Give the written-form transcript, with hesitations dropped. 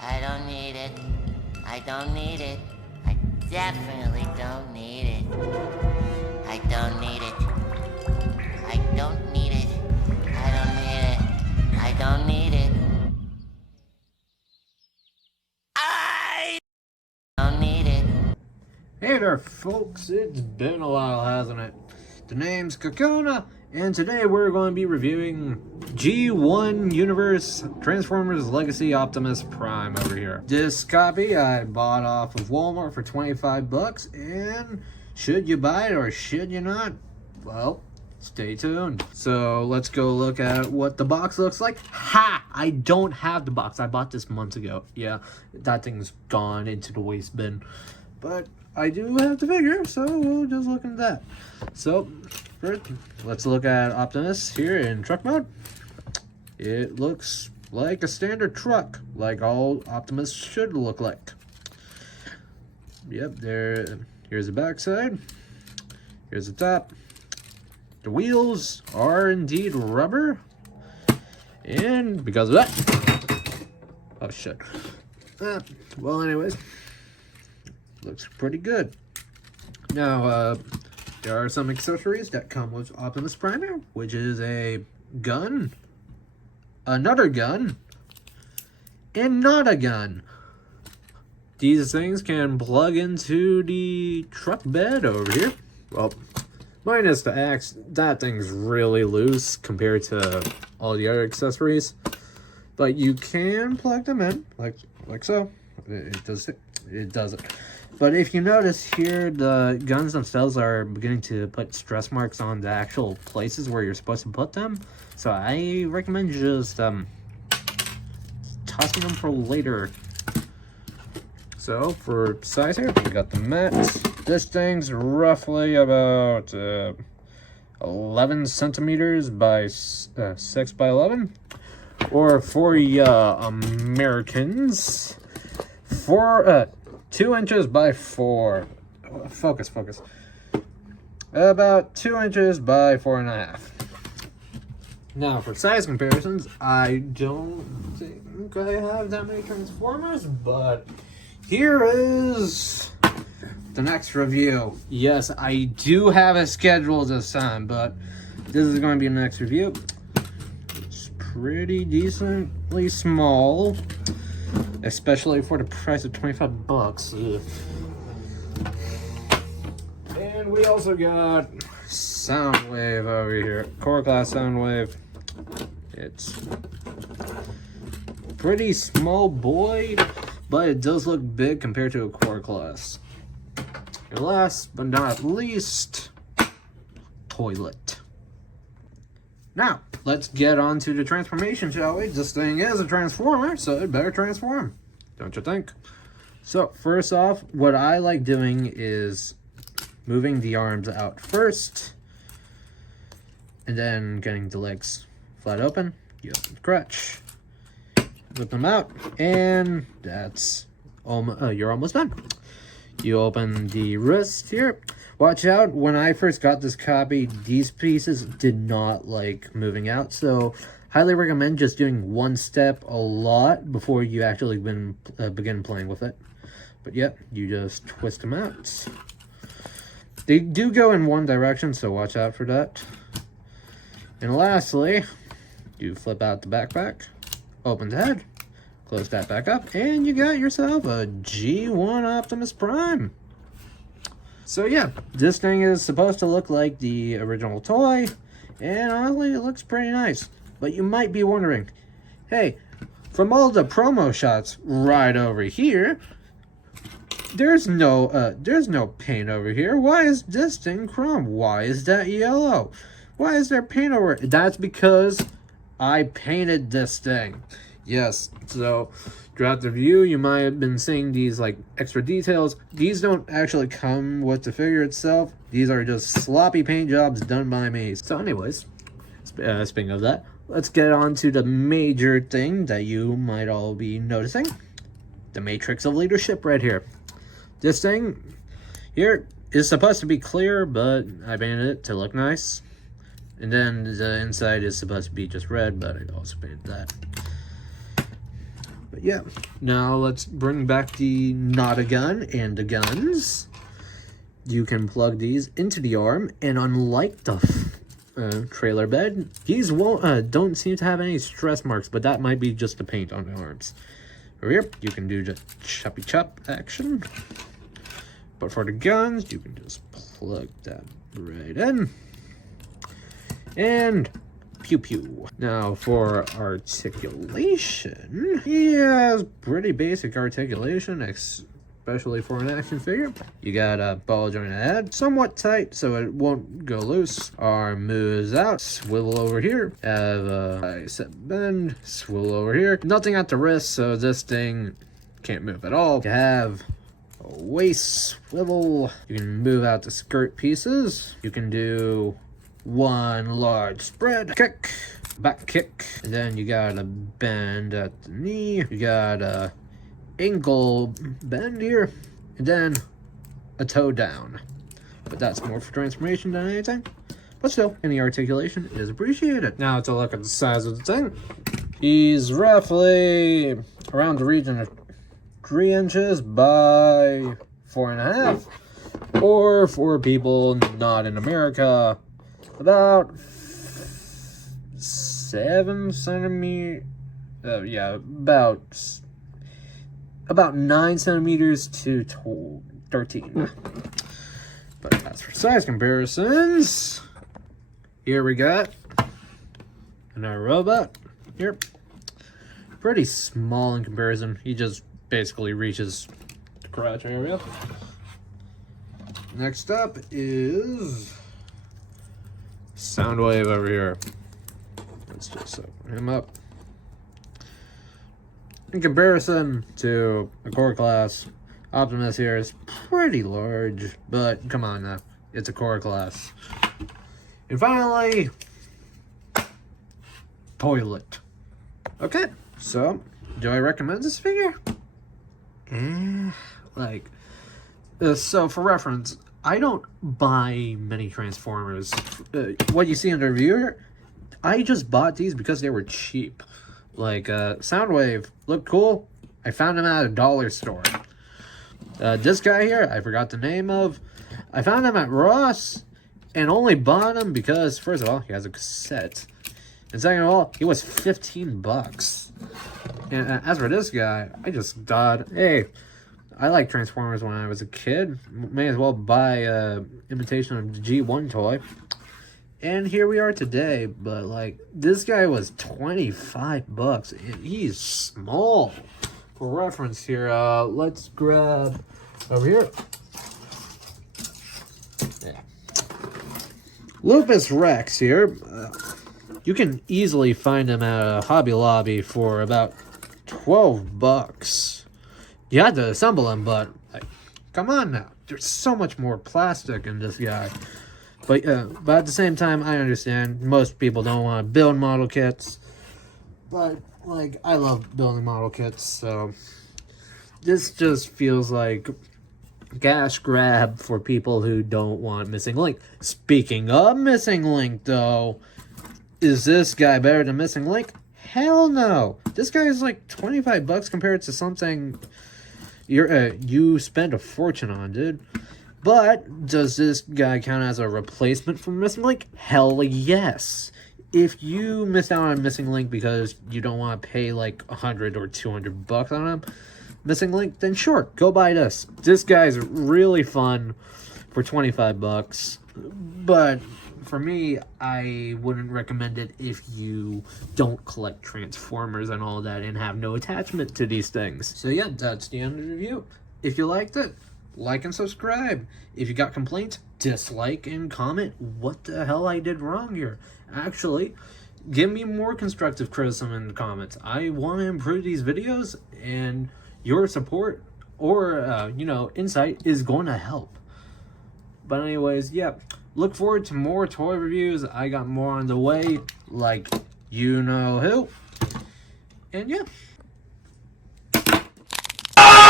I don't need it. I don't need it. I definitely don't need it. I don't need it. I don't need it. I don't need it. I don't need it. I don't need it. Hey there, folks. It's been a while, hasn't it? The name's Kakona, and today we're going to be reviewing G1 Universe Transformers Legacy Optimus Prime over here. This copy I bought off of Walmart for 25 bucks, and should you buy it or should you not? Well, stay tuned. So let's go look at what the box looks like. Ha! I don't have the box. I bought this months ago. Yeah, that thing's gone into the waste bin. But I do have the figure, so we'll just look into that. So, first, let's look at Optimus here in truck mode. It looks like a standard truck, like all Optimus should look like. Yep, here's the back side. Here's the top. The wheels are indeed rubber. And because of that... Oh, shit. Well, anyways... Looks pretty good. Now, there are some accessories that come with Optimus Prime, which is a gun, another gun, and not a gun. These things can plug into the truck bed over here. Well, minus the axe, that thing's really loose compared to all the other accessories. But you can plug them in, like so. It does it. But if you notice here, the guns themselves are beginning to put stress marks on the actual places where you're supposed to put them. So I recommend just tossing them for later. So for size here, we got the max. This thing's roughly about 11 centimeters by 6 by 11. Or for Americans, 2 inches by 4. Focus. About 2 inches by 4.5. Now, for size comparisons, I don't think I have that many Transformers, but here is the next review. Yes, I do have a schedule this time, but this is going to be the next review. It's pretty decently small. Especially for the price of 25 bucks. Ugh. And we also got Soundwave over here. Core Class Soundwave. It's pretty small boy, but it does look big compared to a Core Class. And last but not least, Toilet. Now, let's get on to the transformation, shall we? This thing is a transformer, so it better transform. Don't you think? So, first off, what I like doing is moving the arms out first, and then getting the legs flat open. You open the crutch, whip them out, and that's you're almost done. You open the wrist here. Watch out, when I first got this copy, these pieces did not like moving out, so highly recommend just doing one step a lot before you actually begin playing with it. But yep, you just twist them out. They do go in one direction, so watch out for that. And lastly, you flip out the backpack, open the head, close that back up, and you got yourself a G1 Optimus Prime. So yeah, this thing is supposed to look like the original toy, and honestly, it looks pretty nice. But you might be wondering, hey, from all the promo shots right over here, there's no paint over here. Why is this thing chrome? Why is that yellow? Why is there paint over it? That's because I painted this thing. Yes, so throughout the review, you might have been seeing these like extra details. These don't actually come with the figure itself. These are just sloppy paint jobs done by me. So anyways, speaking of that, let's get on to the major thing that you might all be noticing. The matrix of leadership right here. This thing here is supposed to be clear, but I painted it to look nice. And then the inside is supposed to be just red, but I also painted that. But yeah, now let's bring back the not a gun and the guns. You can plug these into the arm, and unlike the trailer bed, these don't seem to have any stress marks, but that might be just the paint on the arms. Over here, you can do just choppy chop action. But for the guns, you can just plug that right in. And pew pew. Now for articulation, he has pretty basic articulation, especially for an action figure. You got a ball joint head, somewhat tight so it won't go loose. Arm moves out, swivel over here. Have a bicep bend, swivel over here. Nothing at the wrist, so this thing can't move at all. You have a waist swivel. You can move out the skirt pieces. You can do one large spread kick, back kick, and then you got a bend at the knee. You got a ankle bend here, and then a toe down. But that's more for transformation than anything. But still, any articulation is appreciated. Now to look at the size of the thing. He's roughly around the region of 3 inches by 4.5, or for people not in America, about 7 centimeters. About 9 centimeters to 13. But as for size comparisons, here we got another robot here. Pretty small in comparison. He just basically reaches the crotch area. Next up is Soundwave over here. Let's just open him up. In comparison to a core class, Optimus here is pretty large, but come on now, it's a core class. And finally, Toilet. Okay, so do I recommend this figure? So for reference, I don't buy many Transformers. What you see in the review, I just bought these because they were cheap. Like, Soundwave looked cool. I found him at a dollar store. This guy here, I forgot the name of. I found him at Ross and only bought him because, first of all, he has a cassette. And second of all, he was 15 bucks. And as for this guy, I just thought, hey, I liked Transformers when I was a kid. May as well buy an imitation of the G1 toy. And here we are today, but like, this guy was 25 bucks, and he's small. For reference here, let's grab over here. Yeah. Lupus Rex here. You can easily find him at a Hobby Lobby for about 12 bucks. You had to assemble him, but like, come on now. There's so much more plastic in this guy. But at the same time, I understand most people don't want to build model kits. But, like, I love building model kits, so this just feels like cash grab for people who don't want Missing Link. Speaking of Missing Link, though, is this guy better than Missing Link? Hell no. This guy is like 25 bucks compared to something you spend a fortune on, dude. But does this guy count as a replacement for Missing Link? Hell yes. If you missed out on Missing Link because you don't want to pay like 100 or 200 bucks on him, Missing Link, then sure, go buy this. This guy's really fun for 25 bucks. But for me, I wouldn't recommend it if you don't collect Transformers and all that and have no attachment to these things. So yeah, that's the end of the review. If you liked it, like and subscribe. If you got complaints, dislike and comment what the hell I did wrong here. Actually, give me more constructive criticism in the comments. I want to improve these videos, and your support or, insight is going to help. But anyways, yeah, look forward to more toy reviews. I got more on the way, like you know who. And yeah,